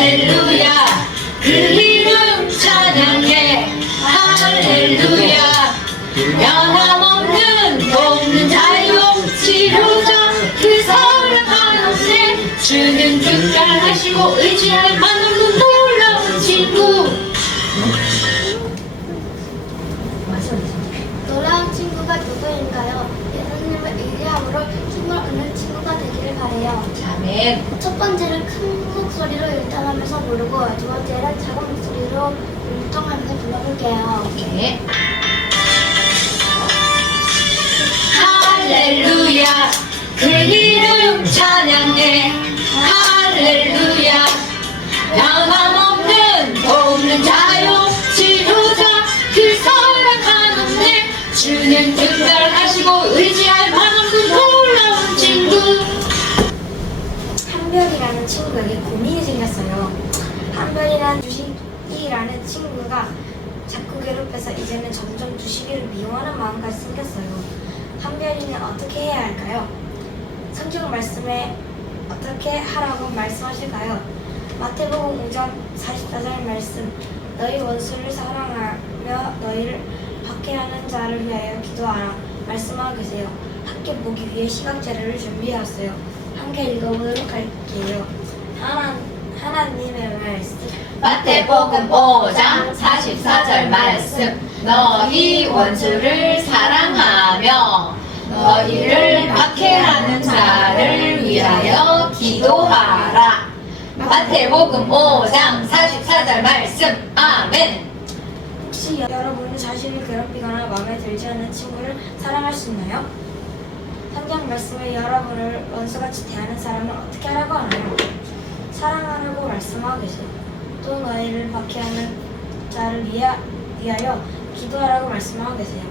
할렐루야 그 이름 찬양해 할렐루야 변함없는 돕는 자유 치료자 그 사랑하는 주는 특별하시고 의지할 만없는 놀라운 친구. 놀라운 친구가 누구인가요? 예수님을 의지함으로 힘을 얻는 친구가 되기를 바래요. 아멘. 첫 번째는 큰 목소리로 율동하면서 부르고 두 번째는 작은 목소리로 율동하면서 불러볼게요. 네. 할렐루야 그 이름 찬양해 할렐루야 변함없는 돕는 자유 치료자 그 사랑하는 내 주는 특별하시고 의지할 만없는 놀라운 친구. 한별이라는 친구에게 고민이 생겼어요. 한별이라는 주식이라는 친구가 자꾸 괴롭혀서 이제는 점점 주식이를 미워하는 마음까지 생겼어요. 한별이는 어떻게 해야 할까요? 성경 말씀에 어떻게 하라고 말씀하실까요? 마태복음 5장 44절 말씀 너희 원수를 사랑하며 너희를 박해하는 자를 위하여 기도하라 말씀하고 계세요. 함께 보기 위해 시각 자료를 준비해왔어요. 함께 읽어보도록 할게요. 하나님의 말씀 마태복음 5장 44절 말씀 너희 원수를 사랑하며 너희를 박해하는 자를 위하여 기도하라. 마태복음 5장 44절 말씀 아멘. 혹시 여러분은 자신을 괴롭히거나 마음에 들지 않는 친구를 사랑할 수 있나요? 성경 말씀에 여러분을 원수같이 대하는 사람은 어떻게 하라고 하나요? 사랑하라고 말씀하고 계세요. 또 너희를 박해하는 자를 위하여 기도하라고 말씀하고 계세요.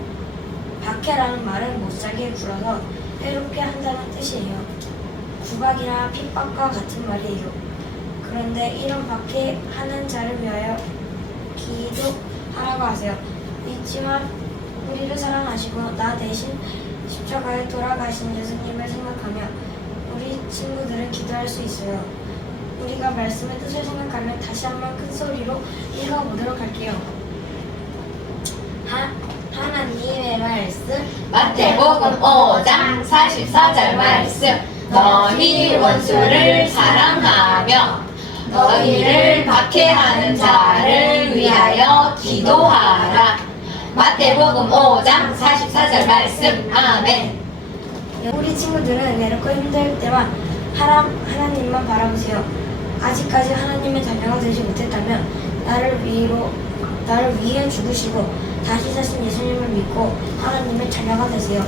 박해라는 말은 못살게 굴어서 해롭게 한다는 뜻이에요. 구박이나 핍박과 같은 말이에요. 그런데 이런 박해하는 자를 위하여 기도하라고 하세요. 믿지만 우리를 사랑하시고 나 대신 십자가에 돌아가신 예수님을 생각하며 우리 친구들은 기도할 수 있어요. 우리가 말씀의 뜻을 생각하면 다시 한번 큰 소리로 읽어보도록 할게요. 하나님의 말씀 마태복음 5장 44절 말씀 너희 원수를 사랑하며 너희를 박해하는 자를 위하여 기도하라. 마태복음 5장 44절 말씀 아멘. 우리 친구들은 외롭고 힘들 때만 하나님만 바라보세요. 아직까지 하나님의 자녀가 되지 못했다면 나를 위해 죽으시고 다시 사신 예수님을 믿고 하나님의 자녀가 되세요.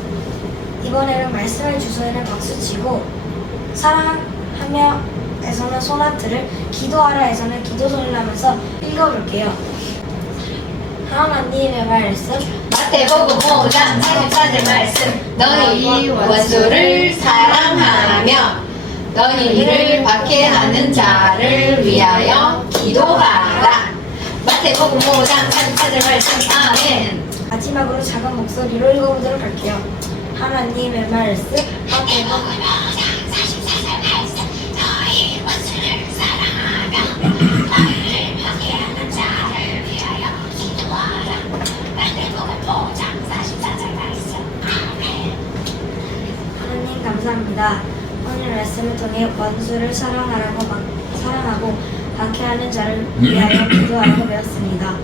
이번에는 말씀의 주소에는 박수치고 사랑하며 에서는 소나트를 기도하라 에서는 기도소리를 하면서 읽어볼게요. 하나님의 말씀 마태복음 5장 44절 말씀 너희 원수를 사랑하며 너희를 박해하는 자를 위하여 기도하라. 마태복음 5장 44절 말씀 아멘. 마지막으로 작은 목소리로 읽어보도록 할게요. 하나님의 말씀 마태복음 5장 44절 말씀 너희 원수를 사랑하며 너희를 박해하는 자를 위하여 기도하라. 마태복음 5장 44절 말씀 아멘. 하나님 감사합니다. 오늘 말씀을 통해 원수를 사랑하고 박해하는 자를 위하여 기도하라고 배웠습니다.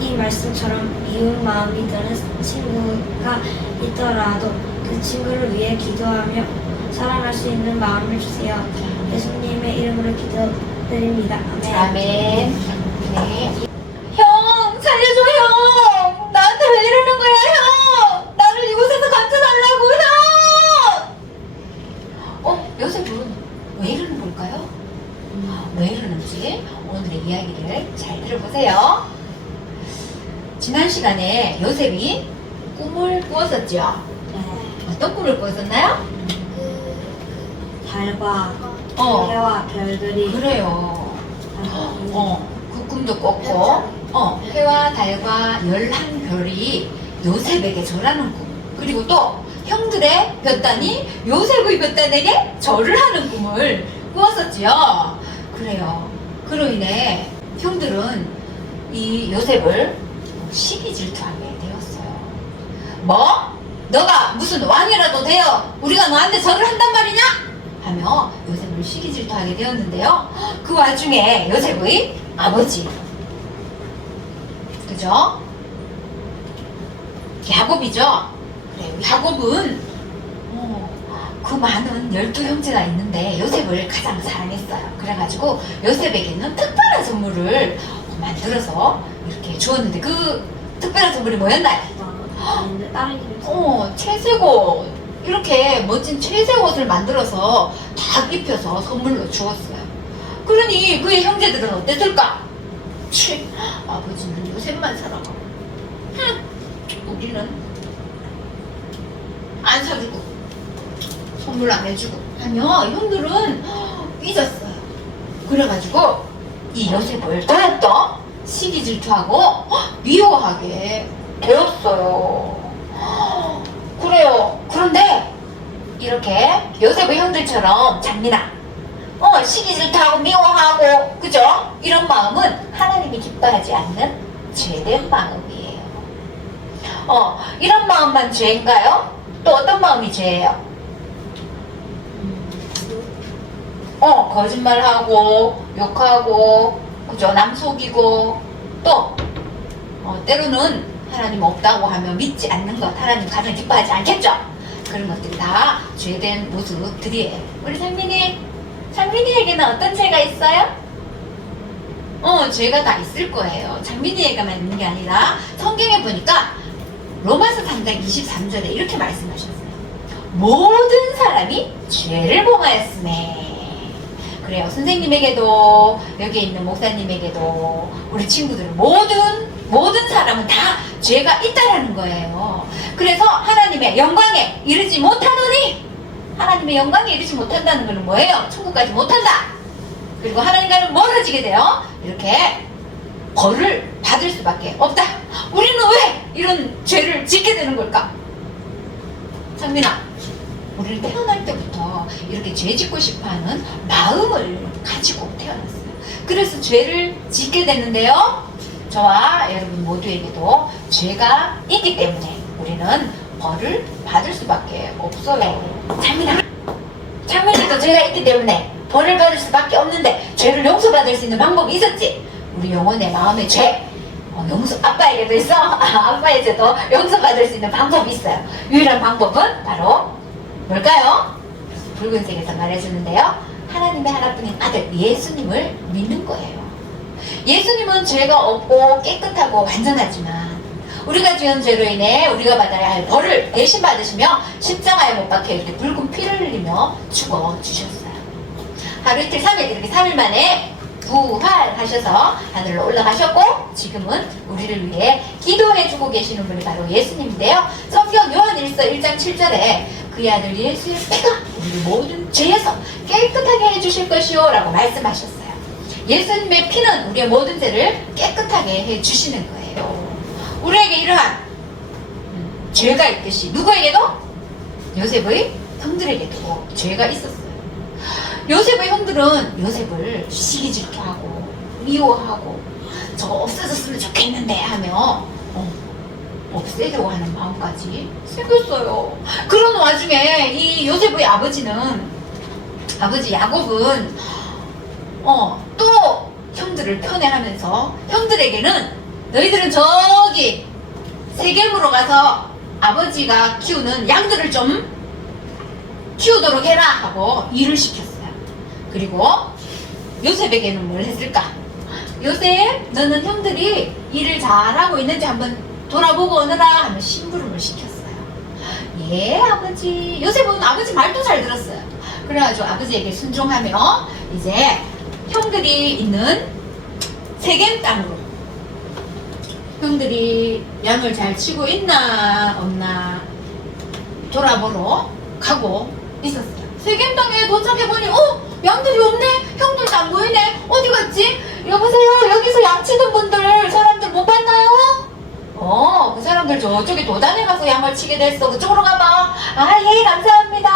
이 말씀처럼 미운 마음이 드는 친구가 있더라도 그 친구를 위해 기도하며 사랑할 수 있는 마음을 주세요. 예수님의 이름으로 기도드립니다. 아멘. 아멘. 네. 형, 살려줘, 형! 나한테 왜 이러는 거야, 형! 나를 이곳에서 감춰달라고, 형! 요셉은 왜 이러는 걸까요? 왜 이러는지 오늘의 이야기를 잘 들어보세요. 지난 시간에 요셉이 꿈을 꾸었었죠? 어떤 꿈을 꾸었었나요? 달과 어. 해와 별들이 그래요. 그 꿈도 꿨고, 해와 달과 11별이 요셉에게 절하는 꿈. 그리고 또 형들의 볕단이 요셉의 볕단에게 절을 하는 꿈을 꾸었었지요. 그래요. 그로 인해 형들은 이 요셉을 시기 질투하게 되었어요. 뭐? 너가 무슨 왕이라도 되어 우리가 너한테 절을 한단 말이냐? 하며 요셉을 시기 질투하게 되었는데요. 그 와중에 요셉의 아버지, 그죠? 야곱이죠. 그래, 야곱은 그 많은 12형제가 있는데 요셉을 가장 사랑했어요. 그래가지고 요셉에게는 특별한 선물을 만들어서 이렇게 주었는데 그 특별한 선물이 뭐였나요? 다른 이름. 채색옷. 이렇게 멋진 채색옷을 만들어서 다 입혀서 선물로 주었어요. 그러니 그의 형제들은 어땠을까? 아버지는 요셉만 사랑하고 우리는 안 사주고 선물 안 해주고 하며 형들은 삐졌어요. 그래가지고 이 요셉을 더욱더 시기 질투하고 미워하게 되었어요. 그래요. 그런데 이렇게 요셉의 형들처럼 장민아 시기 질투하고 미워하고 그죠? 이런 마음은 하나님이 기뻐하지 않는 죄된 마음이에요. 이런 마음만 죄인가요? 또 어떤 마음이 죄예요? 거짓말하고 욕하고 그죠? 남 속이고 또 때로는 하나님 없다고 하며 믿지 않는 것 하나님 가장 기뻐하지 않겠죠? 그런 것들이 다 죄된 모습들이에요. 우리 장민이에게는 어떤 죄가 있어요? 죄가 다 있을 거예요. 장민이에게만 있는 게 아니라 성경에 보니까 로마서 3장 23절에 이렇게 말씀하셨어요. 모든 사람이 죄를 범하였으매. 그래요. 선생님에게도 여기 있는 목사님에게도 우리 친구들은 모든 사람은 다 죄가 있다라는 거예요. 그래서 하나님의 영광에 이르지 못하노니 하나님의 영광에 이르지 못한다는 것은 뭐예요? 천국까지 못한다. 그리고 하나님과는 멀어지게 돼요. 이렇게 벌을 받을 수밖에 없다. 우리는 왜 이런 죄를 짓게 되는 걸까? 장민아, 우리는 태어날 때부터 이렇게 죄 짓고 싶어하는 마음을 가지고 태어났어요. 그래서 죄를 짓게 되는데요. 저와 여러분 모두에게도 죄가 있기 때문에 우리는 벌을 받을 수밖에 없어요. 장민이도 죄가 있기 때문에 벌을 받을 수밖에 없는데 죄를 용서받을 수 있는 방법이 있었지. 우리 영혼의 마음의 죄 아빠에게도 있어. 아빠의 죄도 용서받을 수 있는 방법이 있어요. 유일한 방법은 바로 뭘까요? 붉은색에서 말해주는데요. 하나님의 하나뿐인 아들 예수님을 믿는 거예요. 예수님은 죄가 없고 깨끗하고 완전하지만 우리가 지은 죄로 인해 우리가 받아야 할 벌을 대신 받으시며 십자가에 못 박혀 이렇게 붉은 피를 흘리며 죽어주셨어요. 하루 이틀 3일 이렇게 3일 만에 부활하셔서 하늘로 올라가셨고 지금은 우리를 위해 기도해주고 계시는 분이 바로 예수님인데요. 성경 요한일서 1장 7절에 그의 아들 예수의 피가 우리를 모든 죄에서 깨끗하게 해주실 것이요 라고 말씀하셨어요. 예수님의 피는 우리의 모든 죄를 깨끗하게 해주시는 거예요. 우리에게 이러한 죄가 있듯이 누구에게도? 요셉의 형들에게도 죄가 있었어요. 요셉의 형들은 요셉을 시기 질투하고 미워하고 저거 없어졌으면 좋겠는데 하며 없애려고 하는 마음까지 생겼어요. 그런 와중에 이 요셉의 아버지 야곱은 또 형들을 편애하면서 형들에게는 너희들은 저기 세겜으로 가서 아버지가 키우는 양들을 좀 키우도록 해라 하고 일을 시켰어요. 그리고 요셉에게는 뭘 했을까? 요셉, 너는 형들이 일을 잘하고 있는지 한번 돌아보고 오너라 하며 심부름을 시켰어요. 예, 아버지. 요셉은 아버지 말도 잘 들었어요. 그래가지고 아버지에게 순종하며 이제 형들이 있는 세겜 땅으로 형들이 양을 잘 치고 있나 없나 돌아보러 가고 있었어요. 세겜 땅에 도착해보니 양들이 없네? 형들도 안 보이네? 어디 갔지? 여보세요? 여기서 양 치던 분들 사람들 못 봤나요? 그 사람들 저쪽에 도단에 가서 양을 치게 됐어. 그쪽으로 가봐. 예, 감사합니다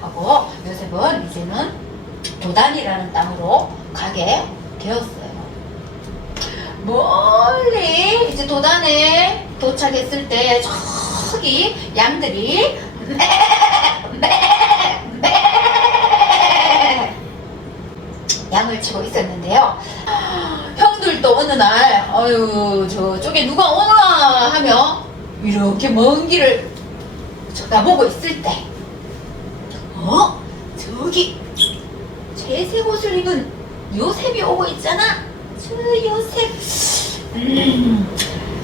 하고 요셉은 이제는 도단이라는 땅으로 가게 개었어요. 멀리 이제 도단에 도착했을 때 저기 양들이 양을 치고 있었는데요. 형들도 어느 날 아유 저쪽에 누가 오나 하며 이렇게 먼 길을 쳐다보고 있을 때 저기 채색 옷을 입은 요셉이 오고 있잖아. 저 요셉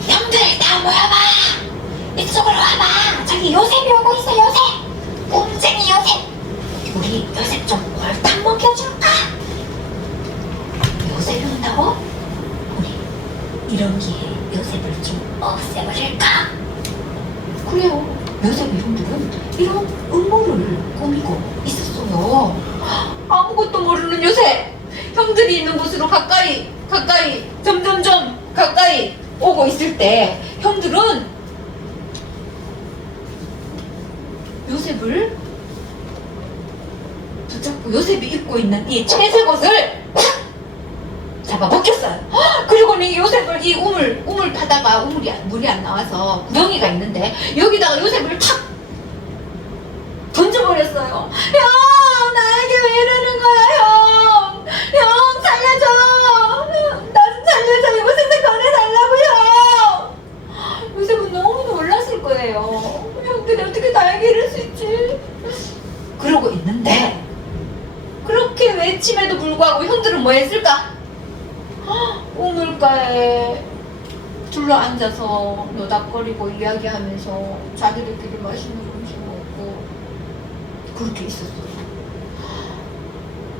형들 다 모여봐. 이쪽으로 와봐. 저기 요셉이 오고 있어. 요셉 꼼쟁이 요셉. 우리 요셉 좀 골탕 먹여줄까? 요셉이 온다고? 우리 이런 기회에 요셉을 좀 없애버릴까? 그래요. 요셉 이름들은 이런 음모를 꾸미고 있었어요. 아무것도 모르는 요셉, 형들이 있는 곳으로 가까이 점점점 가까이 오고 있을 때 형들은 요셉을 붙잡고 요셉이 입고 있는 이 채색 옷을 탁 잡아먹혔어요. 그리고는 이 요셉을 이 우물 파다가 물이 안 나와서 구덩이가 있는데 여기다가 요셉을 탁 던져버렸어요. 형, 나에게 왜 이러는 거야, 형? 형, 살려줘. 나 좀 살려줘. 요셉을 꺼내달라고요. 요셉은 너무 놀랐을 거예요. 형들이 어떻게 나에게 이럴 수 있지? 그러고 있는데 그렇게 외침에도 불구하고 형들은 뭐 했을까? 우물가에 둘러앉아서 노닥거리고 이야기하면서 자기들끼리 맛있는 음식 먹고 그렇게 있었어요.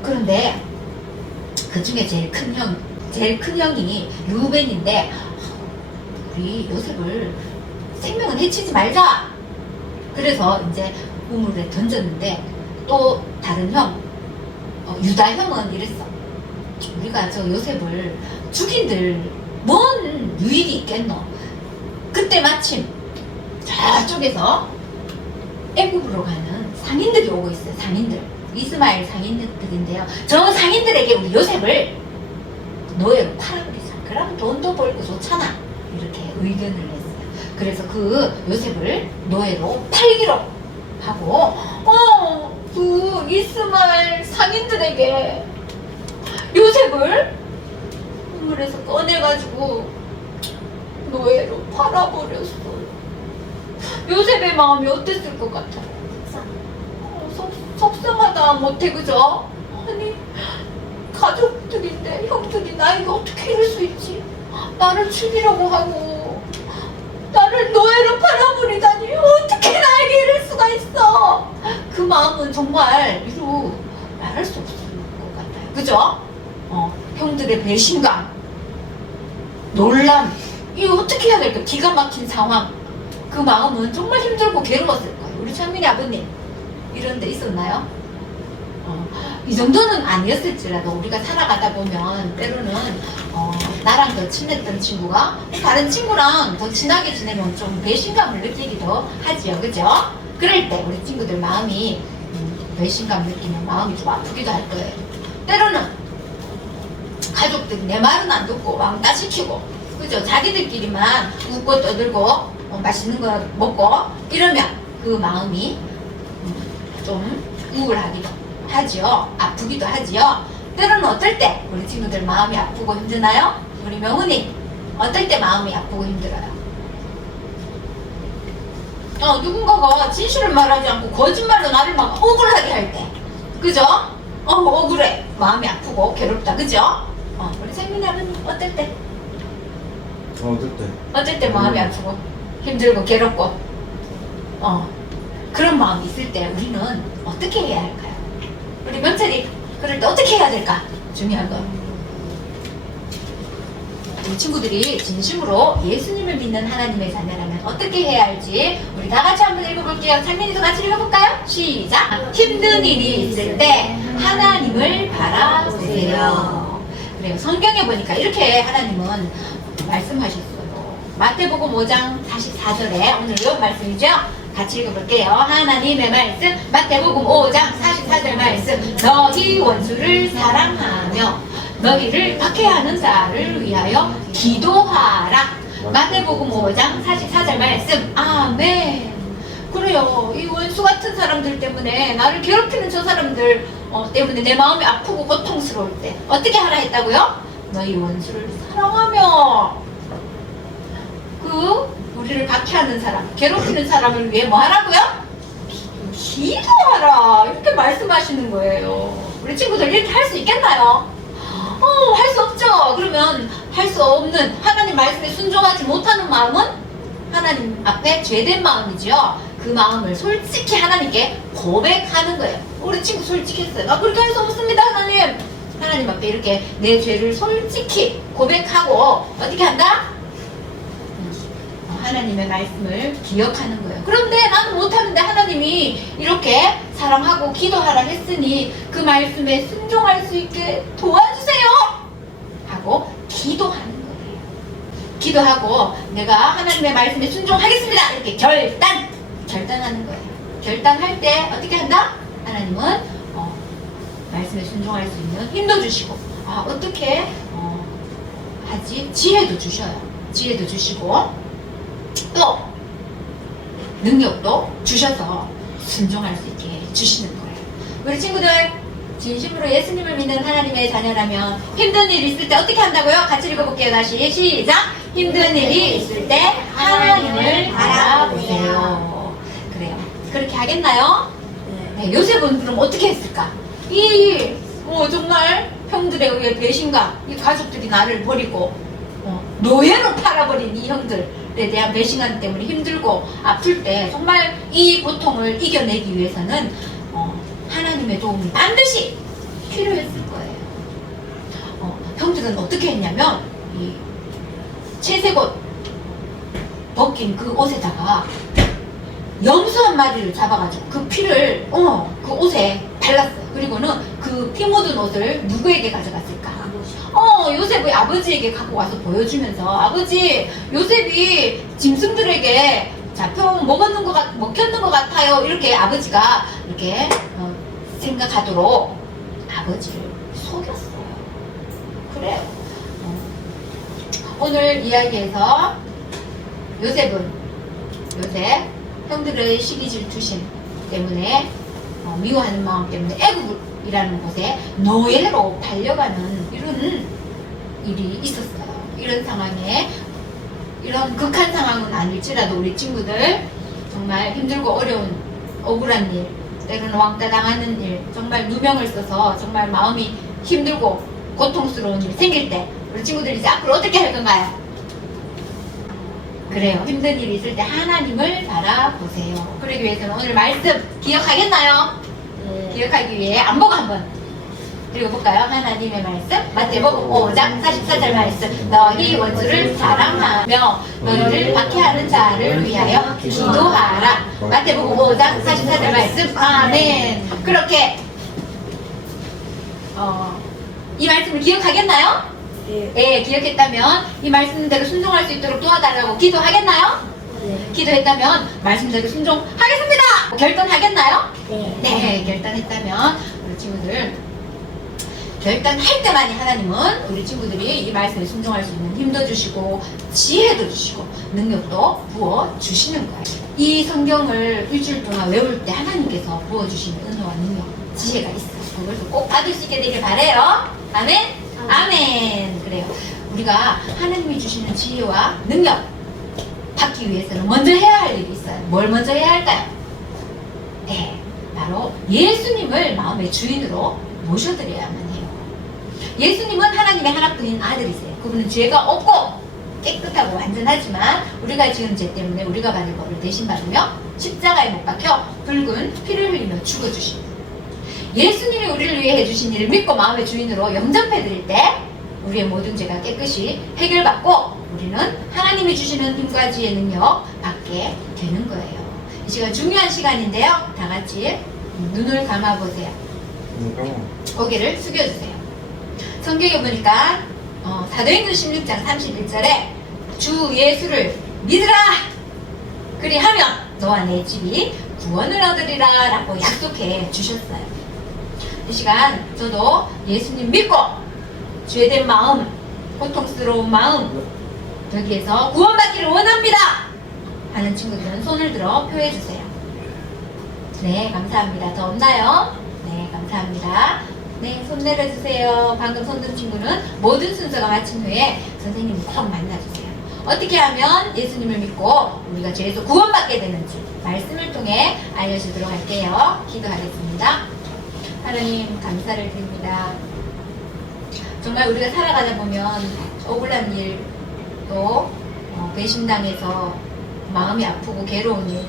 그런데 그 중에 제일 큰 형이 르우벤인데 우리 요셉을 생명은 해치지 말자. 그래서 이제 우물에 던졌는데 또 다른 형 유다 형은 이랬어. 우리가 저 요셉을 죽인들 뭔 유익이 있겠노? 그때 마침 저쪽에서 애굽으로 가는 상인들이 오고 있어요. 상인들, 이스마엘 상인들인데요. 저 상인들에게 우리 요셉을 노예로 팔아버리자. 그럼 돈도 벌고 좋잖아. 이렇게 의견을 냈어요. 그래서 그 요셉을 노예로 팔기로 하고 그 이스마엘 상인들에게 요셉을 우물에서 꺼내가지고 노예로 팔아버렸어요. 요셉의 마음이 어땠을 것 같아요? 속상하다 못해, 그죠? 아니, 가족들인데 형들이 나에게 어떻게 이럴 수 있지? 나를 죽이려고 하고 나를 노예로 팔아버리다니 어떻게 나에게 이럴 수가 있어? 그 마음은 정말 이루 말할 수 없을 것 같아요. 그죠? 형들의 배신감, 놀람, 이거 어떻게 해야 될까? 기가 막힌 상황. 그 마음은 정말 힘들고 괴로웠을 거예요. 우리 창민이 아버님 이런 데 있었나요? 이 정도는 아니었을지라도 우리가 살아가다 보면 때로는 나랑 더 친했던 친구가 다른 친구랑 더 친하게 지내면 좀 배신감을 느끼기도 하지요. 그죠? 그럴 때 우리 친구들 마음이 배신감 느끼면 마음이 좀 아프기도 할 거예요. 때로는 가족들이 내 말은 안 듣고 왕따 시키고, 그죠? 자기들끼리만 웃고 떠들고 맛있는 거 먹고 이러면 그 마음이 좀 우울하기도 하지요. 아프기도 하지요. 때로는 어떨 때 우리 친구들 마음이 아프고 힘드나요? 우리 명은이 어떨 때 마음이 아프고 힘들어요? 누군가가 진실을 말하지 않고 거짓말로 나를 막 억울하게 할 때, 그죠? 억울해. 마음이 아프고 괴롭다. 그죠? 우리 생민이 아버님 어떨 때? 어떨 때 마음이 아프고 힘들고 괴롭고 그런 마음이 있을 때 우리는 어떻게 해야 할까요? 우리 명철이 그럴 때 어떻게 해야 될까? 중요한 건 우리 친구들이 진심으로 예수님을 믿는 하나님의 자녀라면 어떻게 해야 할지 우리 다 같이 한번 읽어볼게요. 장민이도 같이 읽어볼까요? 시작! 힘든 일이 있을 때 하나님을 바라보세요. 그래요. 성경에 보니까 이렇게 하나님은 말씀하셨어요. 마태복음 5장 44절에 오늘 이런 말씀이죠. 같이 읽어볼게요. 하나님의 말씀 마태복음 5장 44절 말씀. 너희 원수를 사랑하며 너희를 박해하는 자를 위하여 기도하라. 마태복음 5장 44절 말씀. 아멘. 그래요. 이 원수 같은 사람들 때문에, 나를 괴롭히는 저 사람들 때문에 내 마음이 아프고 고통스러울 때 어떻게 하라 했다고요? 너희 원수를 사랑하며 우리를 박해하는 사람, 괴롭히는 사람을 위해 뭐 하라고요? 기도하라. 이렇게 말씀하시는 거예요. 우리 친구들 이렇게 할 수 있겠나요? 할 수 없죠. 그러면 할 수 없는, 하나님 말씀에 순종하지 못하는 마음은 하나님 앞에 죄된 마음이죠. 그 마음을 솔직히 하나님께 고백하는 거예요. 우리 친구 솔직했어요. 나 그렇게 할 수 없습니다, 하나님. 하나님 앞에 이렇게 내 죄를 솔직히 고백하고 어떻게 한다? 하나님의 말씀을 기억하는 거예요. 그런데 나는 못하는데 하나님이 이렇게 사랑하고 기도하라 했으니 그 말씀에 순종할 수 있게 도와주세요 하고 기도하는 거예요. 기도하고 내가 하나님의 말씀에 순종하겠습니다 이렇게 결단하는 거예요. 결단할 때 어떻게 한다? 하나님은 말씀에 순종할 수 있는 힘도 주시고, 어떻게 하지? 지혜도 주셔요. 지혜도 주시고 또 능력도 주셔서 순종할 수 있게 주시는 거예요. 우리 친구들 진심으로 예수님을 믿는 하나님의 자녀라면 힘든 일이 있을 때 어떻게 한다고요? 같이 읽어볼게요. 다시 시작. 힘든 일이 있을 때 하나님을 바라보세요. 그래요. 그렇게 하겠나요? 네, 요셉은 그럼 어떻게 했을까? 정말 형들에 의해 배신감, 이 가족들이 나를 버리고 노예로 팔아버린 이 형들에 대한 배신감 때문에 힘들고 아플 때 정말 이 고통을 이겨내기 위해서는 하나님의 도움이 반드시 필요했을 거예요. 형들은 어떻게 했냐면 이 채색옷 벗긴 그 옷에다가 염소 한 마리를 잡아가지고 그 피를 그 옷에 발랐어요. 그리고는 그 피 묻은 옷을 누구에게 가져갔을까? 요셉의 아버지에게 갖고 와서 보여주면서, 아버지, 요셉이 짐승들에게 먹혔는 것 같아요. 이렇게 아버지가 이렇게 생각하도록 아버지를 속였어요. 그래요. 오늘 이야기에서 요셉 형들의 시기 질투심 때문에 미워하는 마음 때문에 애굽이라는 곳에 노예로 달려가는 이런 일이 있었어요. 이런 상황에, 이런 극한 상황은 아닐지라도 우리 친구들 정말 힘들고 어려운 억울한 일, 때로는 왕따 당하는 일, 정말 누명을 써서 정말 마음이 힘들고 고통스러운 일이 생길 때 우리 친구들이 이제 앞으로 어떻게 할 건가요? 그래요. 힘든 일이 있을 때 하나님을 바라보세요. 그러기 위해서는 오늘 말씀 기억하겠나요? 기억하기 위해 안보고 한번 읽어볼까요? 하나님의 말씀 마태복음 5장 44절 말씀. 너희 원수를 사랑하며 너희를 박해하는 자를 위하여 기도하라. 마태복음 5장 44절 말씀. 아멘. 그렇게 이 말씀을 기억하겠나요? 네, 기억했다면 이 말씀대로 순종할 수 있도록 도와달라고 기도하겠나요? 네. 기도했다면 말씀대로 순종하겠습니다! 결단하겠나요? 네. 네, 결단했다면 우리 친구들 결단할 때만이 하나님은 우리 친구들이 이 말씀에 순종할 수 있는 힘도 주시고 지혜도 주시고 능력도 부어주시는 거예요. 이 성경을 일주일 동안 외울 때 하나님께서 부어주시는 은혜와 능력, 지혜가 있어요. 그걸 꼭 받을 수 있게 되길 바라요. 아멘? 아멘. 그래요. 우리가 하나님이 주시는 지혜와 능력 받기 위해서는 먼저 해야 할 일이 있어요. 뭘 먼저 해야 할까요? 네, 바로 예수님을 마음의 주인으로 모셔드려야만 해요. 예수님은 하나님의 하나뿐인 아들이세요. 그분은 죄가 없고 깨끗하고 완전하지만 우리가 지은 죄 때문에 우리가 받을 벌을 대신 받으며 십자가에 못 박혀 붉은 피를 흘리며 죽어주십니다. 예수님이 우리를 위해 해주신 일을 믿고 마음의 주인으로 영접해드릴 때 우리의 모든 죄가 깨끗이 해결받고 우리는 하나님이 주시는 힘과 지혜의 능력 받게 되는 거예요. 이 시간 중요한 시간인데요. 다 같이 눈을 감아보세요. 고개를 숙여주세요. 성경에 보니까 사도행전 16장 31절에 주 예수를 믿으라! 그리하면 너와 내 집이 구원을 얻으리라 라고 약속해 주셨어요. 이 시간 저도 예수님 믿고 죄된 마음, 고통스러운 마음, 여기에서 구원받기를 원합니다 하는 친구들은 손을 들어 표해주세요. 네, 감사합니다. 더 없나요? 네, 감사합니다. 네, 손 내려주세요. 방금 손 든 친구는 모든 순서가 마친 후에 선생님을 꼭 만나주세요. 어떻게 하면 예수님을 믿고 우리가 죄에서 구원받게 되는지 말씀을 통해 알려주도록 할게요. 기도하겠습니다. 하나님 감사를 드립니다. 정말 우리가 살아가다 보면 억울한 일, 또 배신당해서 마음이 아프고 괴로운 일,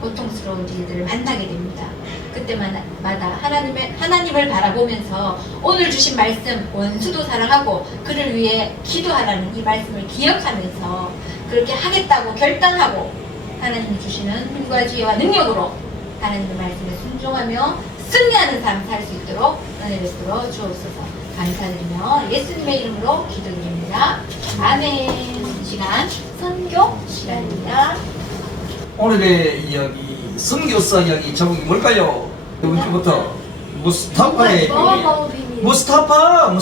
고통스러운 일들을 만나게 됩니다. 그때마다 하나님을 바라보면서 오늘 주신 말씀, 원수도 사랑하고 그를 위해 기도하라는 이 말씀을 기억하면서 그렇게 하겠다고 결단하고 하나님이 주시는 힘과 지혜와 능력으로 하나님의 말씀에 순종하며 승리하는 삶 살 수 있도록 은혜 베풀어 주옵소서. 감사드리며 예수님의 이름으로 기도드립니다. 아멘. 이 시간 선교 시간입니다. 오늘의 이야기, 선교사 이야기 제목이 뭘까요? 이번 주부터 무스타파의 비밀. 무스타파.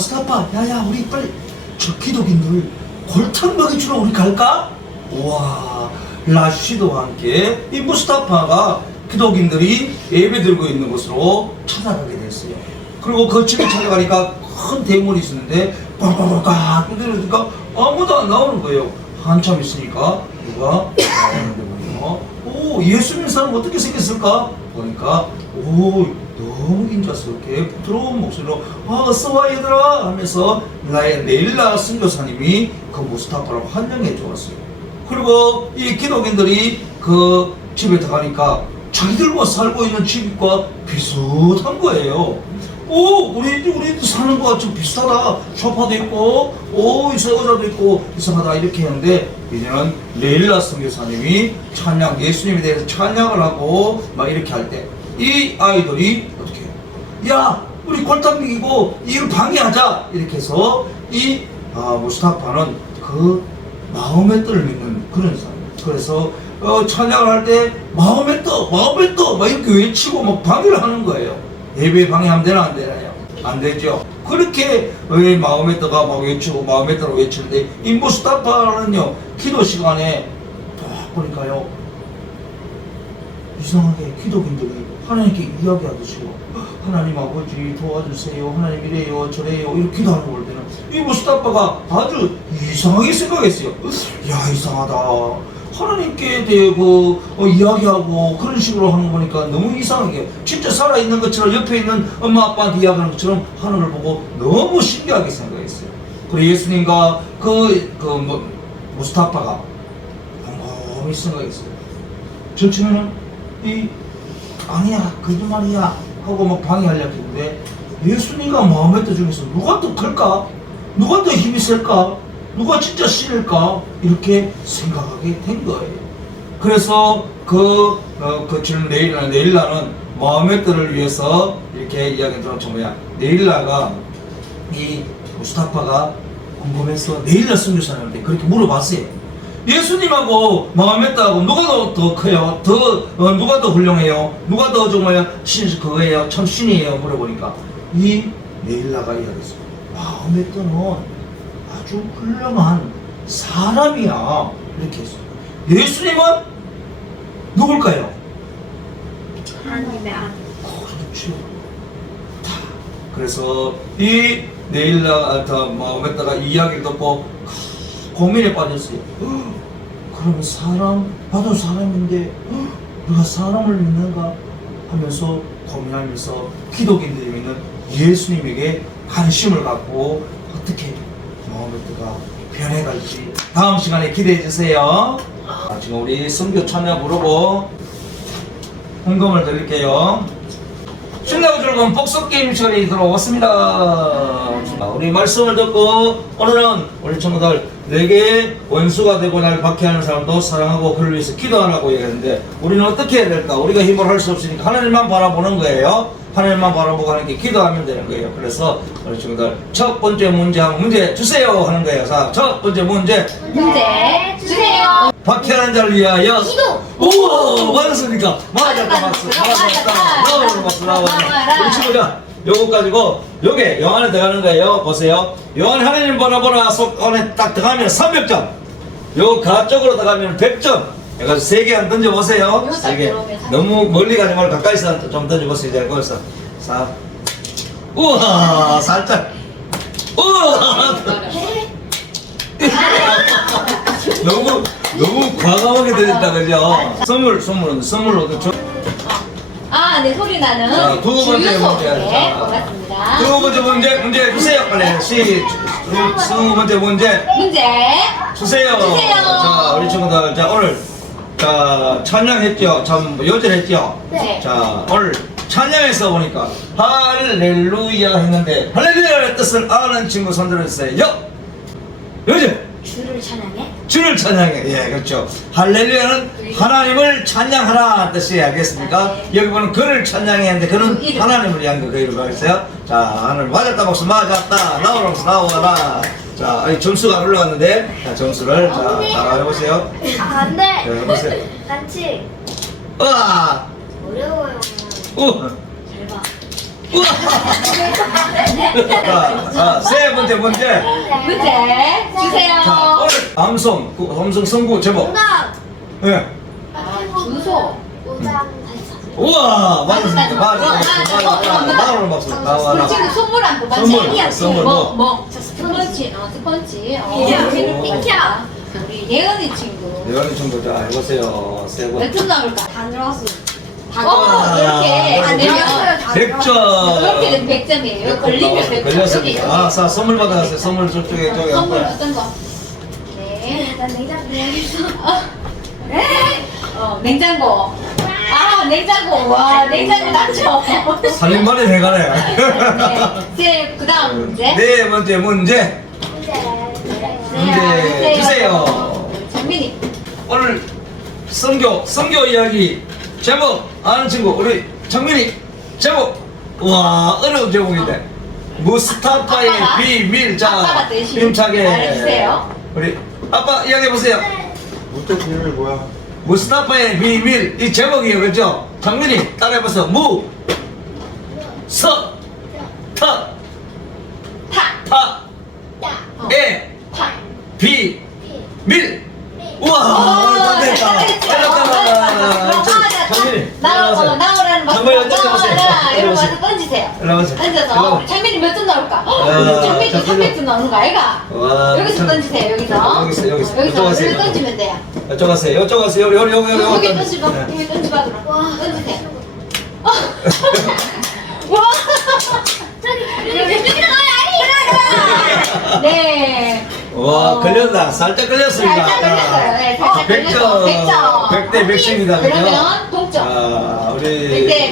야야, 우리 빨리 저 기독인들 골탕 먹이주러 우리 갈까? 우와, 라쉬도와 함께 이 무스타파가 기독인들이 예배 드리고 있는 곳으로 찾아가게 됐어요. 그리고 그 집에 찾아가니까 큰 대문이 있었는데 꽉꽉꽉 두드리니까 아무도 안 나오는 거예요. 한참 있으니까 누가 나오는데 오, 예수 믿는 사람 어떻게 생겼을까? 보니까 오, 너무 인자스럽게 부드러운 목소리로 어서와 얘들아 하면서 네일라 선교사님이 그 무스타파를 환영해 주었어요. 그리고 이 기독인들이 그 집에 들어가니까 자기들과 살고 있는 집과 비슷한 거예요. 오, 우리 사는 거가 좀 비슷하다. 소파도 있고, 오, 의자도 있고, 이상하다. 이렇게 했는데, 이제는 네일라 선교사님이 찬양, 예수님에 대해서 찬양을 하고, 막 이렇게 할 때, 이 아이들이 어떻게 해요? 야, 우리 골탕 먹이고, 이걸 방해하자. 이렇게 해서, 이 무스타파는 그 마음의 뜻을 믿는 그런 사람이에요. 그래서, 찬양을 할 때, 마음의 뜻, 막 이렇게 외치고, 막 방해를 하는 거예요. 예배 방해하면 되나 안 되나요? 안 되죠. 그렇게 마음의 뜻가 막 외치고 마음의 뜻을 외치는데 이 무스타파는요 기도 시간에 딱 보니까요 이상하게 기독인들이 하나님께 이야기하듯이요 하나님 아버지 도와주세요, 하나님 이래요 저래요 이렇게 기도하는 걸 때는 이 무스타파가 아주 이상하게 생각했어요. 야, 이상하다. 하나님께 대해 이야기하고 그런 식으로 하는 거니까 너무 이상하게 진짜 살아있는 것처럼 옆에 있는 엄마 아빠한테 이야기하는 것처럼 하는 걸 보고 너무 신기하게 생각했어요. 그리고 예수님과 무스타파가 곰곰이 생각했어요. 전처음에는 아니야 거짓말이야 하고 막 방해하려고 했는데 예수님과 마음의 뜻 중에서 누가 더 클까? 누가 더 힘이 셀까? 누가 진짜 신일까? 이렇게 생각하게 된 거예요. 그래서 네일라는 마음의 뜻을 위해서 이렇게 이야기 들었죠. 네일라가 이 무스타파가 궁금해서 네일라 선교사님한테 그렇게 물어봤어요. 예수님하고 마음의 뜻하고 누가 더 커요? 누가 더 훌륭해요? 누가 더 정말 그거예요? 참 신이에요? 물어보니까 이 네일라가 이야기했어요. 마음의 뜻은 아주 훌륭한 사람이야. 이렇게 했어요. 예수님은 누굴까요? 하나님의 아들. 그렇죠. 그래서 이 네일라 마음에다가 이야기를 듣고 고민에 빠졌어요. 그러면 봐도 사람인데 우리가 사람을 믿는가 하면서 고민하면서 기독인들이 믿는 예수님에게 관심을 갖고 어떻게 마음의 뜻가 변해갈지 다음 시간에 기대해 주세요. 지금 우리 선교 찬양 부르고 헌금을 드릴게요. 신나고 즐거운 복습게임 시간이 들어왔습니다. 우리 말씀을 듣고 오늘은 우리 친구들 내게 원수가 되고 날 박해하는 사람도 사랑하고 그를 위해서 기도하라고 얘기했는데 우리는 어떻게 해야 될까? 우리가 힘을 할 수 없으니까 하나님만 바라보는 거예요. 하나님만 바라보고 하나님께 기도하면 되는 거예요. 그래서 우리 친구들 첫 번째 문제 주세요 하는 거예요. 자, 첫 번째 문제 주세요. 박해하는 자를 위하여 기도. 오, 맞았습니까? 맞았다. 맞았다. 박수. 맞았다. 나와라 박수 나와라. 우리 친구들 요거 가지고 요게 요 안에 들어가는 거예요. 보세요. 요 안에 하나님 보라 속 안에 딱 들어가면 300점. 요 가쪽으로 들어가면 100점. 해가지고 3개 한 던져보세요. 요거 딱 3개. 들어오면 300. 너무 멀리 가지 말고 가까이서 좀 던져보세요. 이제 거기서. 자. 우와, 살짝. 우와! 너무 과감하게 들렸다, 그죠? 선물로. 아, 네, 소리 나는 자, 두 번째 주유소. 문제. 네, 자. 고맙습니다. 두 번째 문제 주세요. 빨리. 두 번째 문제 문제 주세요. 주세요. 자, 우리 친구들. 자, 오늘. 자, 찬양했죠? 참, 요절했죠? 네. 자, 오늘 찬양에서 보니까 할렐루야 했는데, 할렐루야의 뜻을 아는 친구 손들어주세요. 요절! 주를 찬양해? 주를 찬양해. 예, 그렇죠. 할렐루야는 하나님을 찬양하라 뜻이 알겠습니까? 네. 여기 보면 그를 찬양했는데 그는 이름. 하나님을 위한 그 이름으로 하겠어요. 자, 하늘 맞았다 박수 맞았다 나오라면서 나와라. 자, 아니, 점수가 안 올라갔는데 자, 점수를 자 해보세요. 안 자, 돼! 해보세요. 같이 우와, 어려워요. 우와, 잘 봐. 우와. 자, 세 번째 문제. 문제 주세요. 자, 오늘 암송 선구 제목. 정답! 예. 주소. 오장 다시 우와, 맞았습니다. 맞았습니다. 나오는 박수. 나와. 우리 친구 선물 안 뽑았지? 선물, 선물 뭐? 스펀지. 스펀지. 피자. 피자. 우리 예은이 친구. 예원이 친구 자 해보세요. 세 번. 몇 점 나올까? 다 들어왔어. 이렇게 안 되면 100점. 그렇게 되면 100점이에요. 걸리면 100점. 걸렸습니다. 아, 자, 선물 받아가세요. 선물 저쪽에 저기 선물 한번. 어떤 거? 네. 난 냉장고 내야겠어. 냉장고. 아, 냉장고. 와, 냉장고 낫죠. 살림만이 해가네. 네. 이제 그 다음 문제. 네 번째 문제. 문제 주세요. 장민이. 오늘 성교 이야기 제목 아는 친구 우리 정민이 제목. 와, 어려운 제목인데. 무스타파의 아빠가? 비밀. 아빠가 자, 대신 힘차게. 알려주세요. 우리 아빠 이야기해 보세요. 무슨 비밀 뭐야? 무스타파의 비밀 이 제목이에요, 그렇죠? 장민이 따라해보세요. 서, 타, 타. 에, 파. 비, 밀. 우와, 오, 됐다. 잘했어요. 장민이, 나오라는 말씀. 장민이 던져보세요. 나와라. 이러고 던져보세요. 와서 던지세요. 올라가세요. 던져서 우리 장민이 몇 점 나올까? 장민이 자, 300점 나오는 거 아이가? 와, 여기서 던지세요. 여기서. 여기서. 여기서 이쪽 던지면 돼요. 이쪽 가세요. 이쪽 가세요. 여기 여기 던지고 네. 여기 던지봐 그럼. 던지세요. 와. 네. 와, 걸렸다. 살짝 걸렸습니다. 살짝 걸렸어요. 네, 살짝 100점. 걸렸어. 100점. 100대 100입니다. 그러면 동점. 자, 우리 100대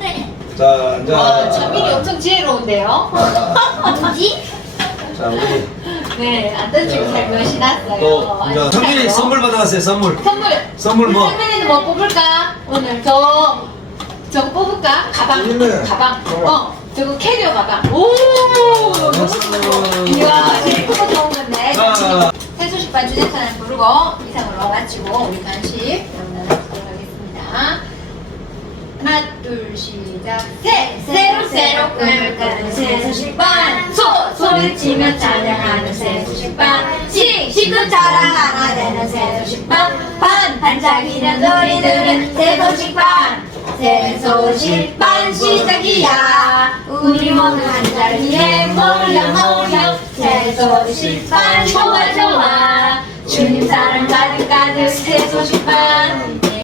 100. 자, 이제 와, 장민이 엄청 지혜로운데요. 뭐지? 자, 우리 네, 안 던지고 살며시 났어요. 또 이제 아주 정민이 잘해요. 선물 받아가세요. 선물. 선물 뭐? 장민이는 뭐 뽑을까? 오늘 저거 뽑을까? 가방. 있네. 가방. 저거 캐리어 가방. 오, 너무 좋고. 이야, 제일 크고 좋은 건데. 자. 새소식반 주제찬을 부르고 이상으로 마치고 우리 간식 나누도록 하겠습니다. 하나, 둘, 시작. 새로 끓는 새소식반. 소리치며 찬양하는 새소식반. 시시껏 자랑하는 새소식반. 반짝이는 놀이들은 새소식반. 새소식반 시작이야. 우리 모두 한자리에 모여 새소식반 좋아 좋아. 주님 사랑 가득 새소식반.